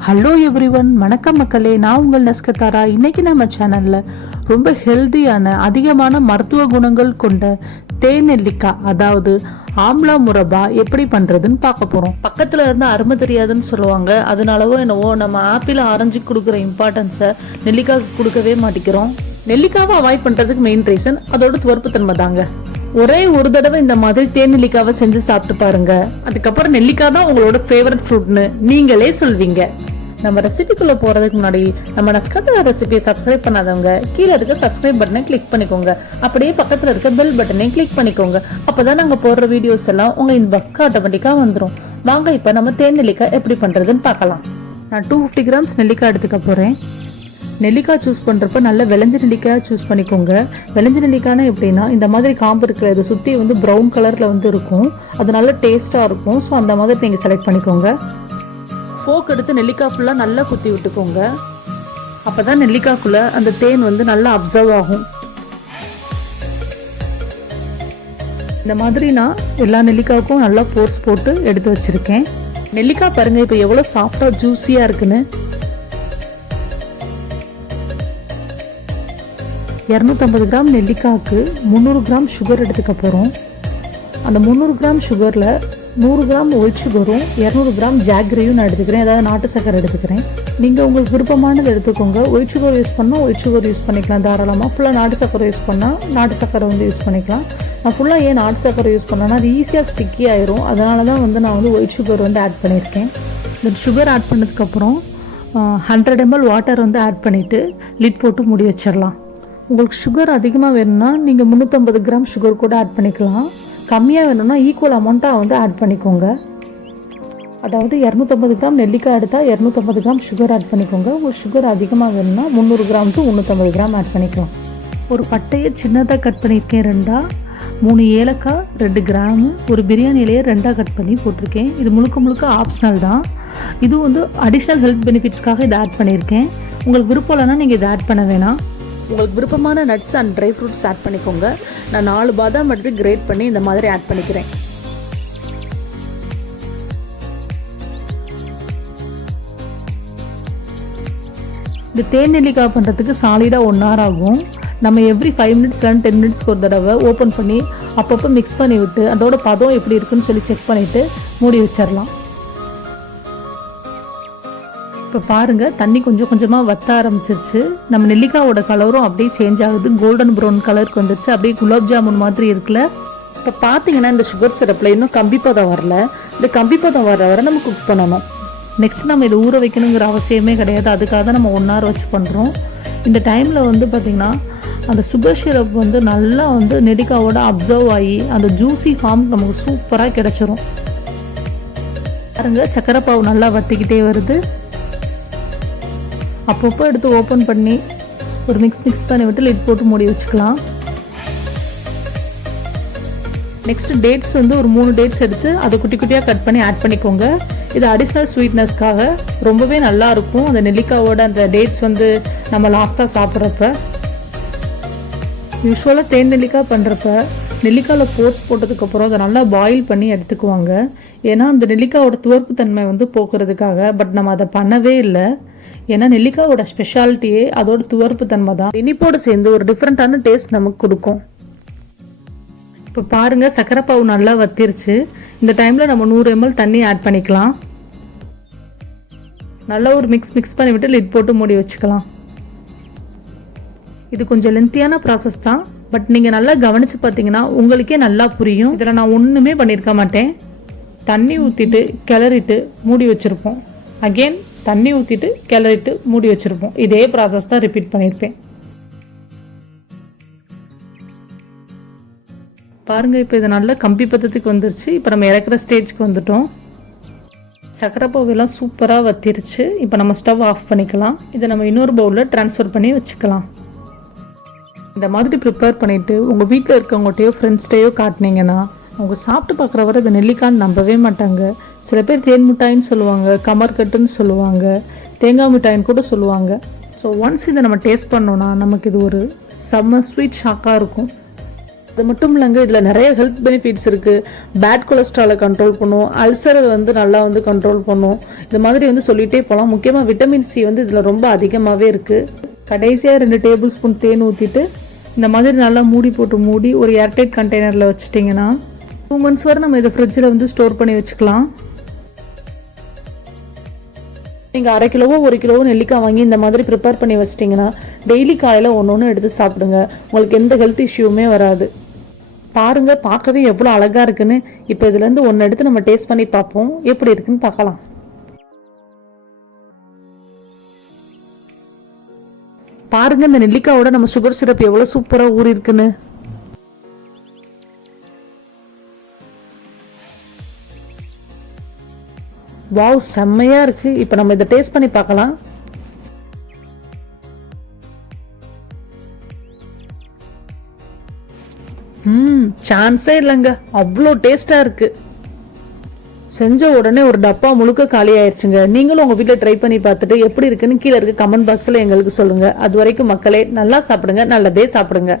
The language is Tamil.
ஹலோ எவ்ரிவன், வணக்கம் மக்களே. நான் உங்கள் நஸ்கத்தாரா. இன்னைக்கு நம்ம சேனல்ல ரொம்ப ஹெல்தியான அதிகமான மருத்துவ குணங்கள் கொண்ட தேன் நெல்லிக்காய், அதாவது ஆம்லா முரப்பா எப்படி பண்றதுன்னு பார்க்க போறோம். பக்கத்துல இருந்து அருமை தெரியாதுன்னு சொல்லுவாங்க. அதனாலவோ என்னவோ நம்ம ஆப்பிள் ஆரஞ்சு கொடுக்குற இம்பார்ட்டன்ஸை நெல்லிக்காய்க்கு கொடுக்கவே மாட்டேங்கிறோம். நெல்லிக்காவை அவாய்ட் பண்றதுக்கு மெயின் ரீசன் அதோட துவர்ப்புத்தன்மை தாங்க. ஒரே ஒரு தடவை இந்த மாதிரி தேன் நெல்லிக்காவை செஞ்சு சாப்பிட்டு பாருங்க. அதுக்கப்புறம் நெல்லிக்காய் தான் உங்களோட ஃபேவரட் ஃப்ரூட்னு நீங்களே சொல்வீங்க. நம்ம ரெசிபிக்குள்ள போறதுக்கு முன்னாடி நம்ம நஸ்கத்தாரா ரெசிபியை சப்ஸ்கிரைப் பண்ணாதவங்க கீழே இருக்க சப்ஸ்கிரைப் பட்டனை கிளிக் பண்ணிக்கோங்க. அப்படியே பக்கத்துல இருக்க பெல் பட்டனையும் கிளிக் பண்ணிக்கோங்க. அப்பதான் நாங்க போடுற வீடியோஸ் எல்லாம் உங்க இன்பாக்ஸ்க்கு ஆட்டோமேட்டிக்கா வந்துடும். வாங்க இப்ப நம்ம தேன் நெல்லிக்காய் எப்படி பண்றதுன்னு பார்க்கலாம். நான் 250 கிராம்ஸ் நெல்லிக்காய் எடுத்துக்க போறேன். நெல்லிக்காய் சூஸ் பண்ணுறப்ப நல்ல விளைஞ்ச நெல்லிக்காய் சூஸ் பண்ணிக்கோங்க. விளைஞ்ச நெல்லிக்காய்னா எப்படின்னா, இந்த மாதிரி காம்பு இருக்கிற இதை சுற்றி வந்து ப்ரௌன் கலரில் இருக்கும். அது நல்ல டேஸ்ட்டாக இருக்கும். ஸோ அந்த மாதிரி நீங்கள் செலக்ட் பண்ணிக்கோங்க. ஃபோக் எடுத்து நெல்லிக்காய் ஃபுல்லாக நல்லா குத்தி விட்டுக்கோங்க. அப்போ தான் நெல்லிக்காய்க்குள்ளே அந்த தேன் நல்லா அப்சர்வ் ஆகும். இந்த மாதிரி நான் எல்லா நெல்லிக்காய்க்கும் நல்லா போர்ஸ் போட்டு எடுத்து வச்சுருக்கேன். நெல்லிக்காய் பாருங்கள் இப்போ எவ்வளோ சாஃப்டாக ஜூஸியாக இருக்குன்னு. 250 கிராம் நெல்லிக்காய்க்கு 300 கிராம் சுகர் எடுத்துக்க போகிறோம். அந்த 300 கிராம் சுகரில் 100 கிராம் ஒயிட் சுகரும் 200 கிராம் ஜாகரியும் நான் எடுத்துக்கிறேன். அதாவது நாட்டு சக்கரை எடுத்துக்கிறேன். நீங்கள் உங்களுக்கு விருப்பமானது எடுத்துக்கோங்க. ஒயிட் சுகர் யூஸ் பண்ணால் ஒயிட் சுகர் யூஸ் பண்ணிக்கலாம் தாராளமாக. ஃபுல்லாக நாட்டு சக்கரை யூஸ் பண்ணால் நாட்டு சக்கரை யூஸ் பண்ணிக்கலாம். நான் ஃபுல்லாக ஏன் நாட்டு சக்கரை யூஸ் பண்ணேன்னா அது ஈஸியாக ஸ்டிக்கி ஆயிரும். அதனால தான் நான் ஒயிட் சுகர் ஆட் பண்ணியிருக்கேன். இந்த சுகர் ஆட் பண்ணதுக்கப்புறம் 100 ml வாட்டர் ஆட் பண்ணிவிட்டு லிட் போட்டு மூடி வச்சிடலாம். உங்களுக்கு சுகர் அதிகமாக வேணும்னா நீங்கள் 350 கிராம் சுகர் கூட ஆட் பண்ணிக்கலாம். கம்மியாக வேணும்னா ஈக்குவல் அமௌண்ட்டாக ஆட் பண்ணிக்கோங்க. அதாவது 250 கிராம் நெல்லிக்காய் எடுத்தால் 250 கிராம் சுகர் ஆட் பண்ணிக்கோங்க. ஒரு சுகர் அதிகமாக வேணும்னா 300 கிராம் டு 350 கிராம் ஆட் பண்ணிக்கலாம். ஒரு பட்டையை சின்னதாக கட் பண்ணியிருக்கேன் 2, 3 ஏலக்காய் 2 கிராமு, ஒரு பிரியாணி இலையை 2 கட் பண்ணி போட்டிருக்கேன். இது முழுக்க ஆப்ஷனல் தான். இது அடிஷ்னல் ஹெல்த் பெனிஃபிட்ஸ்க்காக இதை ஆட் பண்ணியிருக்கேன். உங்களுக்கு விருப்பம் இல்லைன்னா நீங்கள் இதை ஆட் பண்ண வேணாம். உங்களுக்கு விருப்பமான nuts and dry fruits add பண்ணிக்கோங்க. நான் 4 பாதாம் எடுத்து கிரேட் பண்ணி இந்த மாதிரி ஆட் பண்ணிக்கிறேன். இந்த தேன் நெல்லிக்காய் பண்ணுறதுக்கு சாலிடாக 1 hour ஆகும். நம்ம எவ்ரி 5 minutes 10 minutesக்கு ஒரு தடவை ஓப்பன் பண்ணி அப்பப்போ மிக்ஸ் பண்ணி விட்டு அதோட பதம் எப்படி இருக்குன்னு சொல்லி செக் பண்ணிவிட்டு மூடி வச்சிடலாம். இப்போ பாருங்கள், தண்ணி கொஞ்சமாக வத்த ஆரம்பிச்சிருச்சு. நம்ம நெல்லிக்காயோட கலரும் அப்படியே சேஞ்ச் ஆகுது. கோல்டன் ப்ரௌன் கலருக்கு வந்துருச்சு. அப்படியே குலாப் ஜாமுன் மாதிரி இருக்குல்ல. இப்போ பார்த்தீங்கன்னா இந்த சுகர் சிரப்பில் இன்னும் கம்பிப்பதம் வரல. இந்த கம்பிப்பதம் வர நம்ம குக் பண்ணணும். நெக்ஸ்ட் நம்ம இதை ஊற வைக்கணுங்கிற அவசியமே கிடையாது. அதுக்காக தான் நம்ம 1 hour வச்சு பண்ணுறோம். இந்த டைமில் பார்த்திங்கன்னா அந்த சுகர் சிரப் நல்லா நெல்லிக்காயோட அப்சர்வ் ஆகி அந்த ஜூஸி ஃபார்ம் நமக்கு சூப்பராக கிடச்சிரும். பாருங்க, சக்கரை பாவு நல்லா வத்திக்கிட்டே வருது. அப்பப்போ எடுத்து ஓப்பன் பண்ணி ஒரு மிக்ஸ் பண்ணி விட்டு லிட் போட்டு மூடி வச்சுக்கலாம். நெக்ஸ்ட் டேட்ஸ் ஒரு 3 டேட்ஸ் எடுத்து அதை குட்டி குட்டியாக கட் பண்ணி ஆட் பண்ணிக்கோங்க. இது அடிஷ்னல் ஸ்வீட்னஸ்க்காக ரொம்பவே நல்லா இருக்கும். அந்த நெல்லிக்காவோட அந்த டேட்ஸ் நம்ம லாஸ்ட்டாக சாப்பிட்றப்ப. யூஸ்வலாக தேன் நெல்லிக்காய் பண்ணுறப்ப நெல்லிக்காயில் போர்ஸ் போட்டதுக்கப்புறம் அதை நல்லா பாயில் பண்ணி எடுத்துக்குவாங்க. ஏன்னா அந்த நெல்லிக்காயோட துவர்ப்பு தன்மை போக்குறதுக்காக. பட் நம்ம அதை பண்ணவே இல்லை. ஏன்னா நெல்லிக்காயோட ஸ்பெஷாலிட்டியே அதோட துவர்ப்பு தன்மை தான். இனிப்போடு சேர்ந்து ஒரு டிஃப்ரெண்ட்டான டேஸ்ட் நமக்கு கொடுக்கும். இப்போ பாருங்க, சக்கரை பாவு நல்லா வத்திருச்சு. இந்த டைமில் நம்ம 100 ml தண்ணி ஆட் பண்ணிக்கலாம். நல்லா ஒரு மிக்ஸ் பண்ணி விட்டு லிட் போட்டு மூடி வச்சுக்கலாம். இது கொஞ்சம் லென்த்தியான ப்ராசஸ் தான். பட் நீங்கள் நல்லா கவனித்து பார்த்தீங்கன்னா உங்களுக்கே நல்லா புரியும். இதில் நான் ஒன்றுமே பண்ணியிருக்க மாட்டேன். தண்ணி ஊற்றிட்டு கிளறிட்டு மூடி வச்சுருப்போம். அகெயின் தண்ணி ஊற்றிட்டு கிளறிட்டு மூடி வச்சுருப்போம். இதே ப்ராசஸ் தான் ரிப்பீட் பண்ணியிருப்பேன். பாருங்கள், இப்போ இது நல்லா கம்பி பதத்துக்கு வந்துருச்சு. இப்போ நம்ம இறக்குற ஸ்டேஜ்க்கு வந்துட்டோம். சக்கரை பாவெல்லாம் சூப்பராக வத்திருச்சு. இப்போ நம்ம ஸ்டவ் ஆஃப் பண்ணிக்கலாம். இதை நம்ம இன்னொரு பவுலில் ட்ரான்ஸ்ஃபர் பண்ணி வச்சுக்கலாம். இந்த மாதிரி ப்ரிப்பேர் பண்ணிவிட்டு உங்கள் வீட்டில் இருக்கவங்கள்ட்டையோ ஃப்ரெண்ட்ஸ்டையோ காட்டினீங்கன்னா அவங்க சாப்பிட்டு பார்க்குறவரை இதை நெல்லிக்கான்னு நம்பவே மாட்டாங்க. சில பேர் தேன் மிட்டாயின்னு சொல்லுவாங்க, கமர்கட்டுன்னு சொல்லுவாங்க, தேங்காய் மிட்டாயின்னு கூட சொல்லுவாங்க. ஸோ ஒன்ஸ் இதை நம்ம டேஸ்ட் பண்ணோன்னா நமக்கு இது ஒரு செம்ம ஸ்வீட் ஷாக்காக இருக்கும். அது மட்டும் இல்லைங்க, இதில் நிறைய ஹெல்த் பெனிஃபிட்ஸ் இருக்குது. பேட் கொலஸ்ட்ராலை கண்ட்ரோல் பண்ணும், அல்சரை நல்லா கண்ட்ரோல் பண்ணும். இது மாதிரி சொல்லிகிட்டே போகலாம். முக்கியமாக விட்டமின் சி இதில் ரொம்ப அதிகமாகவே இருக்குது. கடைசியாக 2 டேபிள் ஸ்பூன் தேன் ஊற்றிட்டு இந்த மாதிரி நல்லா மூடி ஒரு ஏர்டைட் கண்டெய்னரில் வச்சுட்டிங்கன்னா 2 months வரை நம்ம இதை ஃப்ரிட்ஜில் ஸ்டோர் பண்ணி வச்சுக்கலாம். நீங்கள் 1/2 கிலோவோ 1 கிலோவோ நெல்லிக்காய் வாங்கி இந்த மாதிரி ப்ரிப்பேர் பண்ணி வச்சிட்டிங்கன்னா டெய்லி காலையில் ஒன்று எடுத்து சாப்பிடுங்க. உங்களுக்கு எந்த ஹெல்த் இஷ்யூவுமே வராது. பாருங்கள், பார்க்கவே எவ்வளோ அழகாக இருக்குன்னு. இப்போ இதுலேருந்து ஒன்று எடுத்து நம்ம டேஸ்ட் பண்ணி பார்ப்போம், எப்படி இருக்குன்னு பார்க்கலாம். பாருங்கள், இந்த நெல்லிக்காயோட நம்ம சுகர் சிரப் எவ்வளோ சூப்பராக ஊறி இருக்குன்னு. வாவ், செம்மையாக இருக்குது. இப்போ நம்ம இதை டேஸ்ட் பண்ணி பார்க்கலாம். சான்ஸே இல்லைங்க, அவ்வளோ டேஸ்ட்டாக இருக்குது. செஞ்ச உடனே ஒரு டப்பா முழுக்க காலி ஆயிடுச்சுங்க. நீங்களும் உங்கள் வீட்டில் ட்ரை பண்ணி பார்த்துட்டு எப்படி இருக்குன்னு கீழே இருக்க கமெண்ட் பாக்ஸில் எங்களுக்கு சொல்லுங்கள். அது வரைக்கும் மக்களே, நல்லா சாப்பிடுங்க, நல்லதே சாப்பிடுங்க.